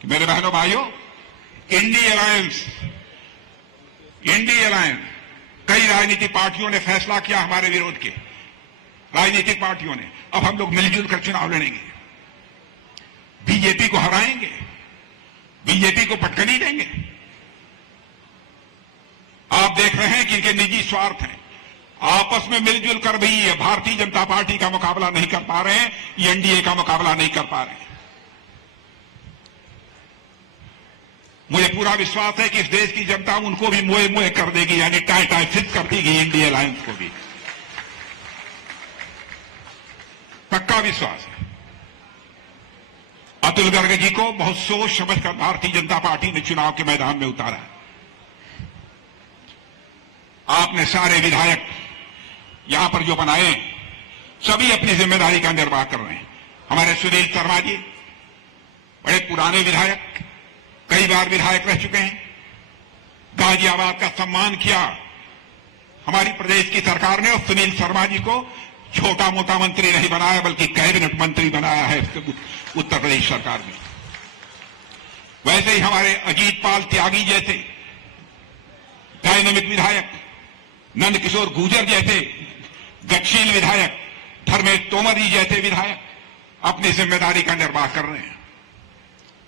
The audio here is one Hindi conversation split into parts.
कि मेरे बहनों भाइयों, इंडी अलायंस कई राजनीतिक पार्टियों ने फैसला किया हमारे विरोध के, राजनीतिक पार्टियों ने। अब हम लोग मिलजुल कर चुनाव लड़ेंगे, बीजेपी को हराएंगे, बीजेपी को पटकनी देंगे। आप देख रहे हैं कि इनके निजी स्वार्थ हैं, आपस में मिलजुल कर भी ये भारतीय जनता पार्टी का मुकाबला नहीं कर पा रहे हैं, ये एनडीए का मुकाबला नहीं कर पा रहे हैं। मुझे पूरा विश्वास है कि इस देश की जनता उनको भी मुए मुए कर देगी, यानी टाई टाई फिट कर देगी इंडिया अलायंस को भी, पक्का विश्वास है। अतुल गर्ग जी को बहुत सोच समझकर भारतीय जनता पार्टी ने चुनाव के मैदान में उतारा। आपने सारे विधायक यहां पर जो बनाए, सभी अपनी जिम्मेदारी का निर्वाह कर रहे हैं। हमारे सुनील शर्मा जी बड़े पुराने विधायक, कई बार विधायक रह चुके हैं, गाजियाबाद का सम्मान किया हमारी प्रदेश की सरकार ने, और सुनील शर्मा जी को छोटा मोटा मंत्री नहीं बनाया बल्कि कैबिनेट मंत्री बनाया है उत्तर प्रदेश सरकार ने। वैसे ही हमारे अजीत पाल त्यागी जैसे डायनेमिक विधायक, नंद किशोर गुर्जर जैसे गतिशील विधायक, धर्मेश तोमर जी जैसे विधायक अपनी जिम्मेदारी का निर्वाह कर रहे हैं।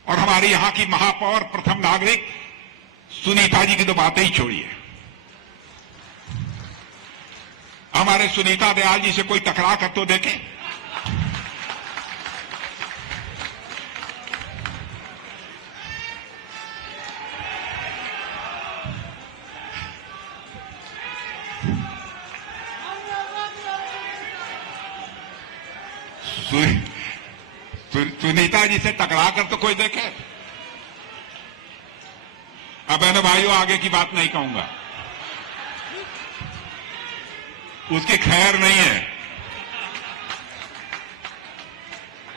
और हमारे यहां की महापौर प्रथम नागरिक सुनीता जी की तो बातें ही छोड़िए। हमारे सुनीता दयाल जी से कोई टकरा कर तो देखे। सुनीता जी से टकरा कर तो कोई देखे। अब बहनों भाइयों, आगे की बात नहीं कहूंगा, उसकी खैर नहीं है।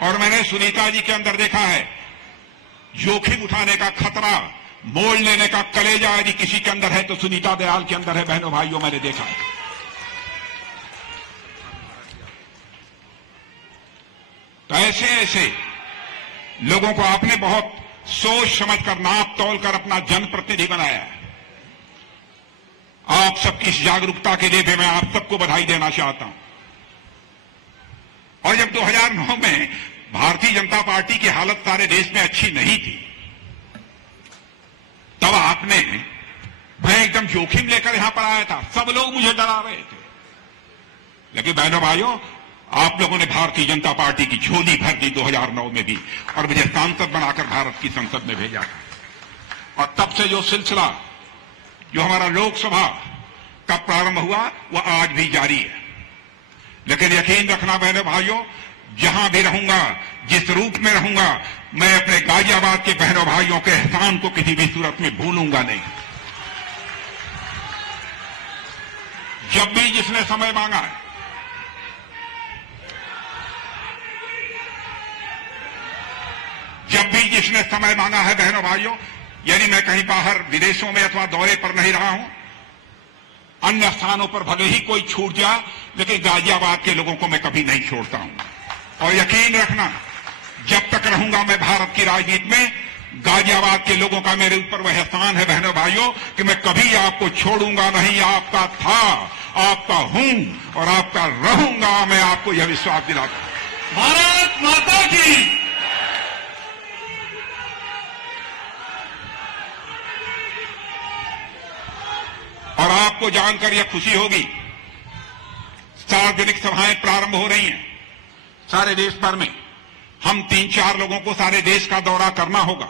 और मैंने सुनीता जी के अंदर देखा है जोखिम उठाने का खतरा, मोल लेने का कलेजा यदि किसी के अंदर है तो सुनीता दयाल के अंदर है। बहनों भाइयों, मैंने देखा है। तो ऐसे ऐसे लोगों को आपने बहुत सोच समझकर, नाप तोल कर अपना जनप्रतिनिधि बनाया है। आप सबकी इस जागरूकता के लिए भी मैं आप सबको बधाई देना चाहता हूं। और जब 2009 में भारतीय जनता पार्टी की हालत सारे देश में अच्छी नहीं थी, तब आपने, मैं एकदम जोखिम लेकर यहां पर आया था, सब लोग मुझे डरा रहे थे, लेकिन बहनों भाइयों, आप लोगों ने भारतीय जनता पार्टी की झोली भर दी 2009 में भी, और मुझे सांसद बनाकर भारत की संसद में भेजा। और तब से जो सिलसिला, जो हमारा लोकसभा का प्रारंभ हुआ, वह आज भी जारी है। लेकिन यकीन रखना बहनों भाइयों, जहां भी रहूंगा, जिस रूप में रहूंगा, मैं अपने गाजियाबाद के बहनों भाइयों के एहसान को किसी भी सूरत में भूलूंगा नहीं। जब भी जिसने समय मांगा है, जब भी जिसने समय मांगा है बहनों भाइयों, यानी मैं कहीं बाहर विदेशों में अथवा दौरे पर नहीं रहा हूं, अन्य स्थानों पर भले ही कोई छूट जा, लेकिन गाजियाबाद के लोगों को मैं कभी नहीं छोड़ता हूं। और यकीन रखना, जब तक रहूंगा मैं भारत की राजनीति में, गाजियाबाद के लोगों का मेरे ऊपर वह एहसान है बहनों भाइयों कि मैं कभी आपको छोड़ूंगा नहीं। आपका था, आपका हूं और आपका रहूंगा, मैं आपको यह विश्वास दिलाता हूं। भारत माता की। और आपको जानकर यह खुशी होगी, सार्वजनिक सभाएं प्रारंभ हो रही हैं सारे देश भर में। हम 3-4 लोगों को सारे देश का दौरा करना होगा।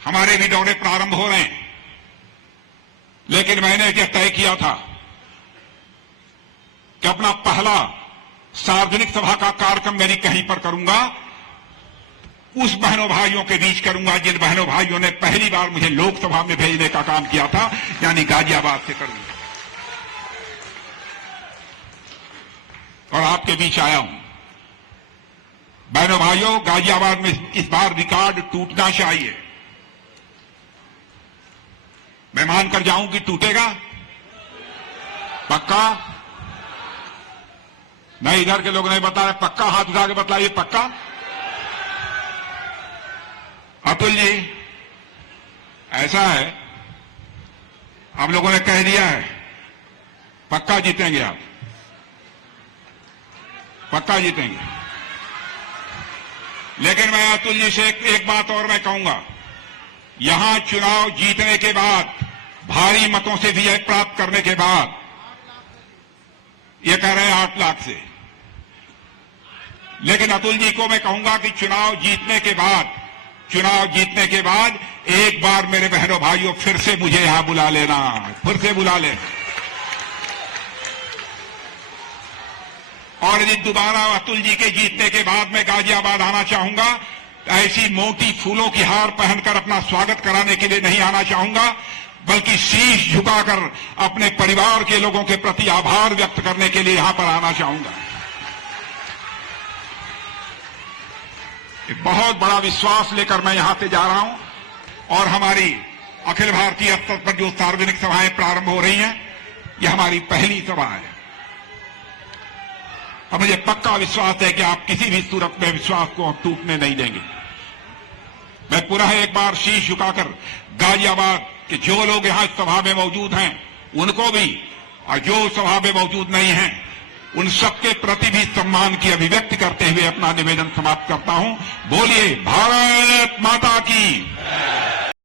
हमारे भी दौरे प्रारंभ हो रहे हैं, लेकिन मैंने यह तय किया था कि अपना पहला सार्वजनिक सभा का कार्यक्रम मैं कहीं पर करूंगा, उस बहनों भाइयों के बीच करूंगा जिन बहनों भाइयों ने पहली बार मुझे लोकसभा में भेजने का काम किया था, यानी गाजियाबाद से करूंगा। और आपके बीच आया हूं बहनों भाइयों। गाजियाबाद में इस बार रिकॉर्ड टूटना चाहिए। मैं मानकर जाऊं कि टूटेगा, पक्का? नहीं, इधर के लोग नहीं बता रहे, पक्का? हाथ उठा के बतलाइए, पक्का? अतुल जी, ऐसा है, आप लोगों ने कह दिया है पक्का जीतेंगे, आप पक्का जीतेंगे। लेकिन मैं अतुल जी से एक बात और मैं कहूंगा, यहां चुनाव जीतने के बाद, भारी मतों से विजय प्राप्त करने के बाद, ये कह रहे हैं 8 लाख से, लेकिन अतुल जी को मैं कहूंगा कि चुनाव जीतने के बाद एक बार मेरे बहनों भाइयों फिर से मुझे यहां बुला लेना, फिर से बुला ले। और यदि दोबारा अतुल जी के जीतने के बाद मैं गाजियाबाद आना चाहूंगा, ऐसी मोटी फूलों की हार पहनकर अपना स्वागत कराने के लिए नहीं आना चाहूंगा, बल्कि शीश झुकाकर अपने परिवार के लोगों के प्रति आभार व्यक्त करने के लिए यहां पर आना चाहूंगा। एक बहुत बड़ा विश्वास लेकर मैं यहां से जा रहा हूं, और हमारी अखिल भारतीय स्तर पर जो सार्वजनिक सभाएं प्रारंभ हो रही हैं, यह हमारी पहली सभा है। और मुझे पक्का विश्वास है कि आप किसी भी सूरत में विश्वास को टूटने नहीं देंगे। मैं पुनः एक बार शीश झुकाकर गाजियाबाद के जो लोग यहां इस सभा में मौजूद हैं उनको भी, और जो सभा में मौजूद नहीं हैं उन सबके प्रति भी सम्मान की अभिव्यक्ति करते हुए अपना निवेदन समाप्त करता हूं। बोलिए भारत माता की।